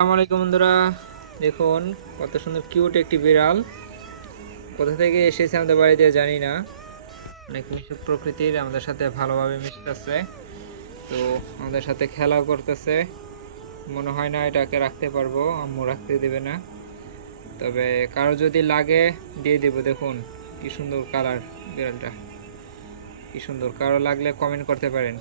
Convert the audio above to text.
আসসালামু আলাইকুম বন্ধুরা, দেখুন কত সুন্দর কিউট একটি বিড়াল। কোথা থেকে এসেছে আমাদের বাড়িতে জানি না। অনেক মিশুক প্রকৃতির, আমাদের সাথে ভালোভাবে মিশতেছে। তো আমাদের সাথে খেলাও করতেছে। মনে হয় না এটাকে রাখতে পারবো, আম্মু রাখতে দেবে না। তবে কারো যদি লাগে দিয়ে দেবো। দেখুন কি সুন্দর কালার বিড়ালটা, কি সুন্দর। কারো লাগলে কমেন্ট করতে পারেন।